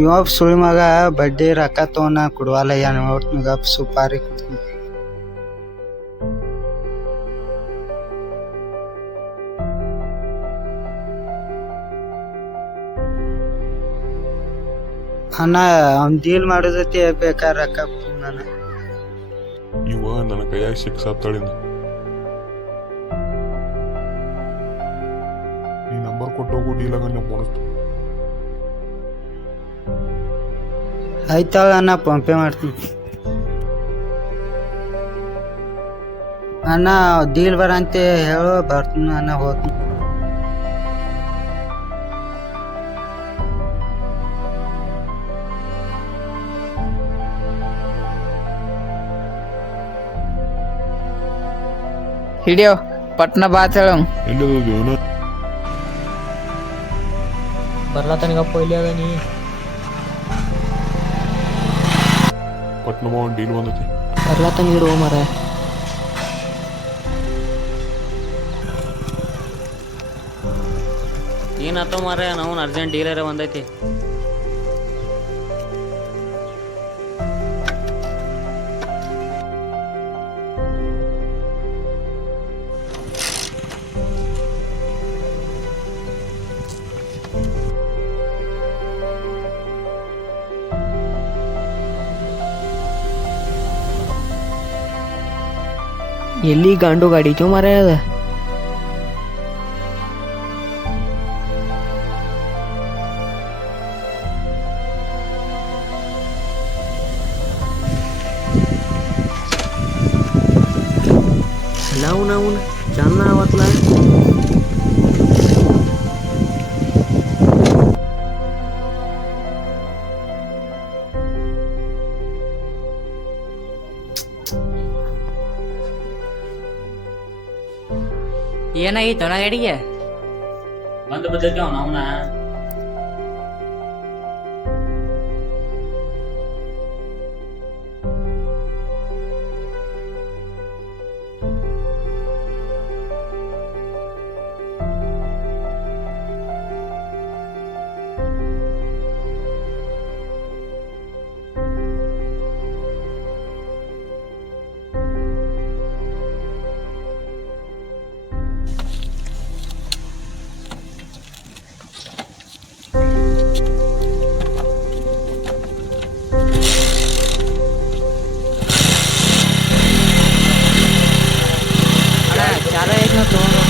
ಇವಾಗ ಸುಳಿ ಮಗ ಬಡ್ಡಿ ರೊಕ್ಕ ತೊಗೊಂಡ ಕೊಡುವಲ್ಲ ಏನು ಹೊತ್ತು ಗಪ್ ಸುಪಾರಿ ಕೊಡ್ತೀನಿ. ಅಣ್ಣ ಅವ್ನ್ ಡೀಲ್ ಮಾಡೋದೈತಿ ಬೇಕಾದ ರೊಕ್ಕ ನಾನು ಇವ ನನ್ನ ಕೈಯಾಗ ಸಿಕ್ಸಾತಾಳಿನ. ನೀ ನಂಬರ್ ಕೊಟ್ಟೋಗು, ಡೀಲ್ ಆಗಂಗ ಬೋನಸ್ತು. ಆಯ್ತಾಳ ಅಣ್ಣ ಫೋನ್ ಪೇ ಮಾಡ್ತೀನಿ. ಅಣ್ಣ ಡೀಲ್ ಬರಂತೆ ಹೇಳು ಬರ್ತೀನಿ ಅಣ್ಣ ಹೋಗ್ತೀನಿ. ಹಿಡಿಯೋ ಪಟ್ನ ಬಾತ್ ಹೇಳ ಎಲ್ಲಿನ ಬರ್ಲಾತನಿಗಪ್ಪ ಇಲ್ಲಿ ಅದ ನೀ ಪಟ್ನಮ ಒಂದು ಡೀಲ್ ಬಂದತಿ. ಬರ್ಲಾತನ ಇಡು ಮರ. ಏನಾತೋ ಮಾರ ನಾವು ಅರ್ಜೆಂಟ್ ಡೀಲರ ಬಂದೈತಿ. ಎಲ್ಲಿ ಗಾಂಡು ಗಾಡಿ ಐತಿ ಮರ ಅದ. ನಾವು ಚಂದ ಅವತ್ಲ ಏನಾಗಿತ್ತು ನಾ ಗಾಡಿಗೆ ಬಂದು ಬರ್ತೈತಿ ಅವನ ಚಾಲ ಐತಿ ತಗೊಂಡು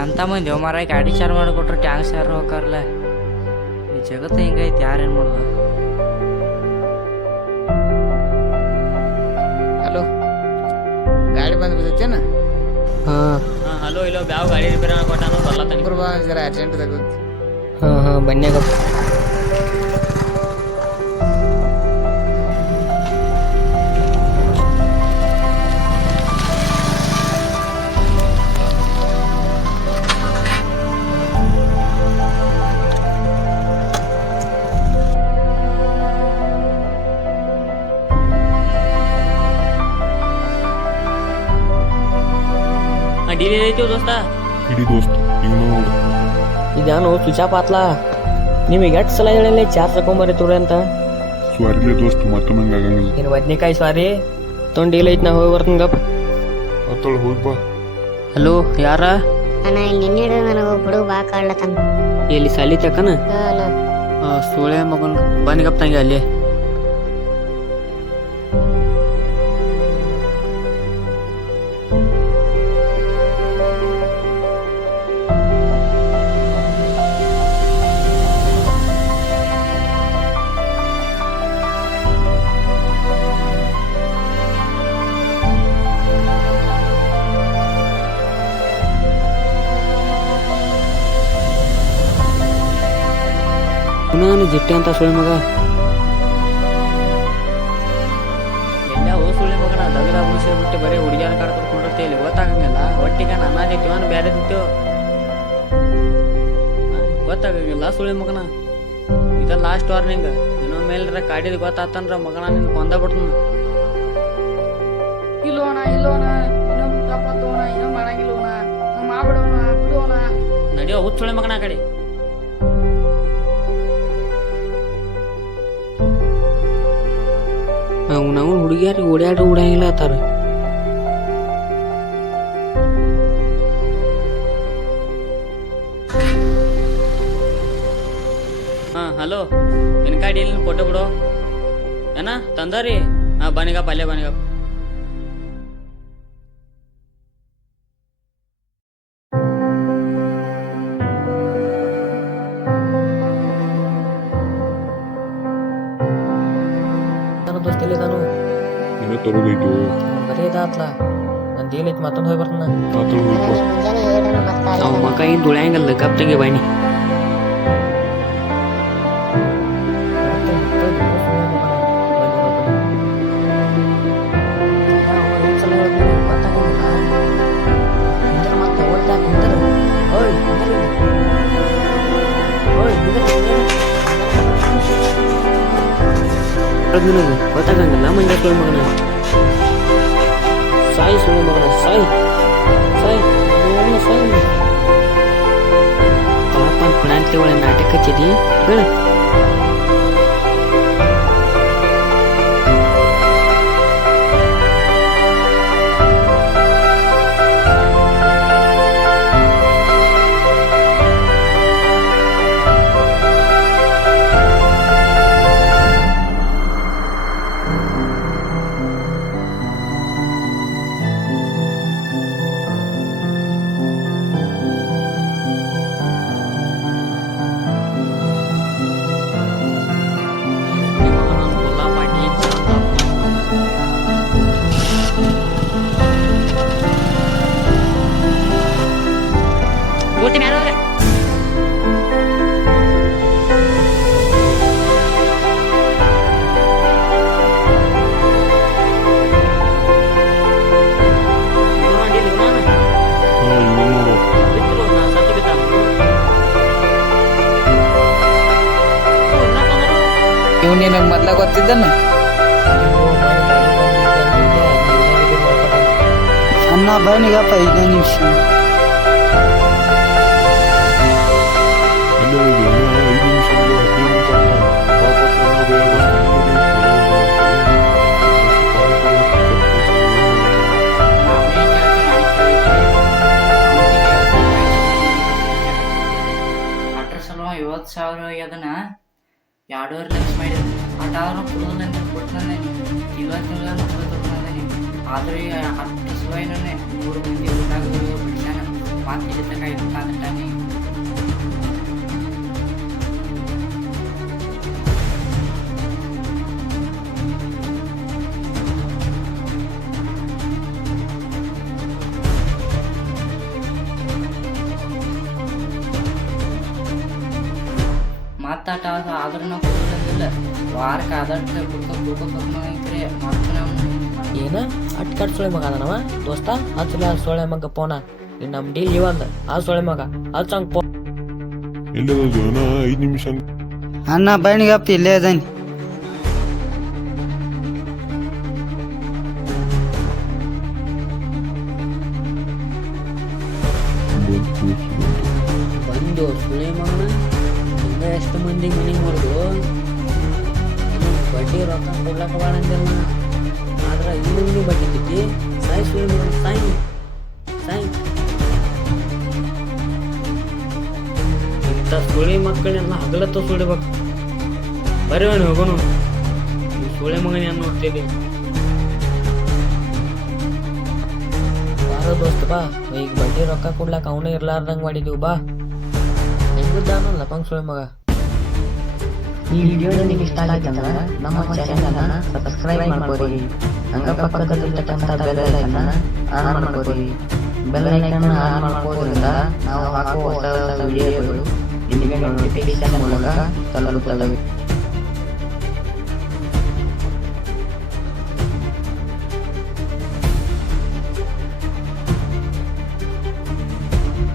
ಎಂತ ಮಂದಿ ಮಾರ ಗಾಡಿ ಚಾರ್ ಮಾಡಿಕೊಟ್ರೆ ಟ್ಯಾಂಕ್ಸ್ ಯಾರು ಹೋಗಾರಲ್ಲ. ಈ ಜಗತ್ತು ಹಿಂಗೈತಿ, ಯಾರೇನು ಮಾಡೋದು. ಹಲೋ ಗಾಡಿ ಬಂದು ಬಿದ್ದೈತೇನ? ಹಲೋ ಇಲ್ಲೋ ಬ್ಯಾವ ಗಾಡಿ ರಿಪೇರ್ ಕೊಟ್ಟಾನು ಬರ್ಲಾತನಿ. ಜರ ಅರ್ಜೆಂಟ್ ತಗೋತಿ. ಬನ್ಯಾಗಪ್ಪ ಡೀಲ್ ಐತಿ ದೋಸ್ತ. ಹಿಡಿ ದೋಸ್ತ, ಈಗ ನೋಡು. ಇದಾನು ಸ್ವಿಚ್ ಆಫ್ ಆತ್ಲಾ. ನಿಮಗೆ ಎಷ್ಟು ಸಲ ಹೇಳಿಲ್ಲ ಚಾರ್ಜ್ ತಗೊಂಬರಿ ತೋರಿ ಅಂತ. ಸ್ವಾರಿಲೆ ದೋಸ್ತ, ಮತ್ತೊಮ್ಮೆ ಆಗಂಗಿಲ್ಲ. ಏನು ಬದ್ನೆಕಾಯಿ ಸ್ವಾರಿ ತೊಂದು ಡೀಲ್ ಐತಿ, ನಾ ಹೋಗಿ ಬರ್ತೀನಿ ಗಪ್. ಅತ್ತಳ ಹೋಗಿ ಬಾ. ಹಲೋ ಯಾರ? ಅಣ್ಣ ಇಲ್ಲಿ ನಿನ್ನೆ ನನಗೆ ಹುಡುಗ ಬಾ ಕಾಡ್ಲತ್ತಾನ. ಎಲ್ಲಿ ಸಾಲಿ ತಕನ? ಸೋಳೆ ಮಗನ್ ಬನ್ನಿ ಗಪ್ ತಂಗಿ ಅಲ್ಲಿ. ನಾನು ಜಿಟ್ಟೆ ಅಂತ ಸುಳಿ ಮಗ. ಎಲ್ಲ ಓ ಸುಳ್ಳಿ ಮಗನ ದಗದ ಮುಗಿಸಿ ಬಿಟ್ಟು ಬರೀ ಹುಡುಗಿಯರ ಕಾಡ್ ಕೊಡ್ಕೊಂಡಿರ್ತೀವಿ. ಇಲ್ಲಿ ಗೊತ್ತಾಗಂಗಿಲ್ಲ ಒಟ್ಟಿಗೆ ನನ್ನದಿತ್ತೀವನ್ ಬೇರೆ ದಿತ್ತೀವ ಗೊತ್ತಾಗಂಗಿಲ್ಲ ಸುಳ್ಳಿ ಮಗನ. ಇದ ಲಾಸ್ಟ್ ವಾರ್ನಿಂಗ್. ಇನ್ನೊಮ್ಮೆ ಮೇಲ್ರ ಕಾಡಿದ ಗೊತ್ತಾತಂದ್ರ ಮಗನ ನಿನ್ ಕೊಂದ ಬಿಡ್ತನ. ಇಲ್ಲೋಣ ಇನ್ನೊಂದು ತಪ್ಪ ತೋಣ ಹುಚ್ಚುಳೆ ಮಗನ ಆ ಕಡೆ. ನಾವು ಹುಡುಗಿಯಾರು ಓಡಾಡಿ ಓಡಾಗಿಲ್ಲ ಆತಾರ. ಹಾ ಹಲೋ, ನಿನ್ ಕಾಡಿ ಎಲ್ಲಿ ಫೋಟೋ ಬಿಡು ಏನ ತಂದಾರಿ. ಹಾ ಬನಿಗಪ್ಪ, ಅಲ್ಲೇ ಬನಿಗಪ್ಪ. ದೋಸ್ತಿಲ್ಲ ನಾನು ಇನ್ನೂ ತರೋದೈತು. ಬರೀ ಇದಾತ್ಲ ನಂದು ಏನೈತಿ ಮತ್ತೊಂದು ಹೋಗಿ ಬರ್ತಾನ. ಆತಳು ಹೋಗಿ ಬಾ. ಮುಂಜಾನೆ ಹೇಳಿದ್ರು ಮತ್ತೆ ಅವ್ ಮಕ ಏನ್ ತುಳ್ಯಾಂಗಲ್ಲ ಕಪ್ ತಂಗಿ ಬಾಯ್ನಿ. ಗೊತ್ತಾಗಂಗಿಲ್ಲ ಮಂಜ ಸುಳ್ಳು ಮಗನ. ಸಾಯಿ ಸುಳ್ಳು ಮಗನ, ಸಾಯಿ ಸಾಯಿ ಸಾಯಿ. ಪಾಪ ಪುಣಾಂತಿ ಒಳಗೆ ನಾಟಕ ಹಚ್ಚಿದಿ ಹೇಳ. ಇವ್ ನಿನಗೆ ಮೊದ್ಲ ಗೊತ್ತಿದ್ದನ? ಅಣ್ಣ ಬನ್ನಿಗಪ್ಪ 5 ನಿಮಿಷ. ಇಲ್ಲ 5 ನಿಮಿಷ 15 ನಿಮಿಷ ವಾಪಸ್ ಅಟ್ರ ಸಲುವ 50,000 ಅದನ್ನ 2.5 ಲಕ್ಷ ಮಾಡಿದ್ರು. ಆ ಟವರ್ ಕೊಡೋದಂತ ಕೊಡ್ತಾನೆ ತಿಂಗಳ ಆದ್ರೆ 10 ಸಲುವನೇ 3 ಮಂದಿ ಊರಾಗ ಬಿಡ್ತಾನ. ಮಾತು ಇರ್ತಾನೆ. ಮಾತಾಟ ಆದ್ರೂ ನಾವು ಕೊಡೋದಿಲ್ಲ. ವಾರಕ್ಕೆ ಆದಷ್ಟು ಕುಡ್ಕೊಬೇಕ್ರಿ. ಮತ್ತೆ ನಾವು ಏನ ಅಟ್ಕಟ್ ಸೊಳೆ ಮಗ ಅದನವ ದೋಸ್ತ. ಹಚ್ಚಲ ಸೊಳೆ ಮಗ ಪೋನ ನಮ್ಮ ಡೀಲ್ ಇವಂದ. ಆ ಸೊಳೆ ಮಗ ಹಚ್ಚಂಗ್ ಪೋ. ಎಲ್ಲದು 5 ನಿಮಿಷ. ಅಣ್ಣ ಬನ್ನಿಗಪ್ಪ ಇಲ್ಲೇ ಅದಾನಿ. ಬಂದು ಸುಳೆ ಮಗನ ಹಿಂಗ ಎಷ್ಟು ಮಂದಿಗೆ ಮನೆಗೆ ಮಾಡಿದ್ರು. ಬಡ್ಡಿ ರೊಕ್ಕ ಕೊಡ್ಲಕ್ಕ ಬಾಳ ಅಂದಿಲ್ಲ. ಆದ್ರೆ ಇನ್ನೊಂದು ಬಡ್ಡಿ ತಿಕ್ಕಿ ಸಾಯಿ ಸುಳೆ ಮಗನ ಸಾಯಿ ಸಾಯಿ. ಇಂಥ ಸುಳಿ ಮಕ್ಕಳೆಲ್ಲ ಹಗಲತ್ತ ಸುಳಿಬೇಕು. ಬರೀವಣ ಹೋಗೋನು ಈ ಸುಳೆ ಮಗನ ಏನು ನೋಡ್ತೀವಿ. ದೋಸ್ತ ಬಾ, ಈಗ ಬಡ್ಡಿ ರೊಕ್ಕ ಕೊಡ್ಲಾಕ ಅವನೇ ಇರ್ಲಾರ್ದಂಗೆ ಮಾಡಿದೀವಿ ಬಾ. ಹೆಂಗಿದ್ದಾನ ಲಪಂಗ್ ಸೊಳೆ ಮಗ. ಈ ವಿಡಿಯೋ ನಿಮಗೆ ಇಷ್ಟ ಆಗಿತ್ತಂದ್ರೆ ನಮ್ಮ ಚಾನೆಲ್ ಸಬ್ಸ್ಕ್ರೈಬ್ ಮಾಡ್ಕೋರಿ. ಹಂಗ ಪಕ್ಕದಲ್ಲಿರ್ತಕ್ಕಂಥ ಬೆಲ್ ಐಕನ್ ಆನ್ ಮಾಡ್ಕೋರಿ. ಬೆಲ್ ಐಕನ್ ಆನ್ ಮಾಡ್ಕೋದ್ರಿಂದ ನಾವು ಹಾಕುವ ಹೊಸ ವಿಡಿಯೋಗಳು ನಿಮಗೆ ನೋಟಿಫಿಕೇಶನ್ ಮೂಲಕ ತಲುಪುತ್ತವೆ.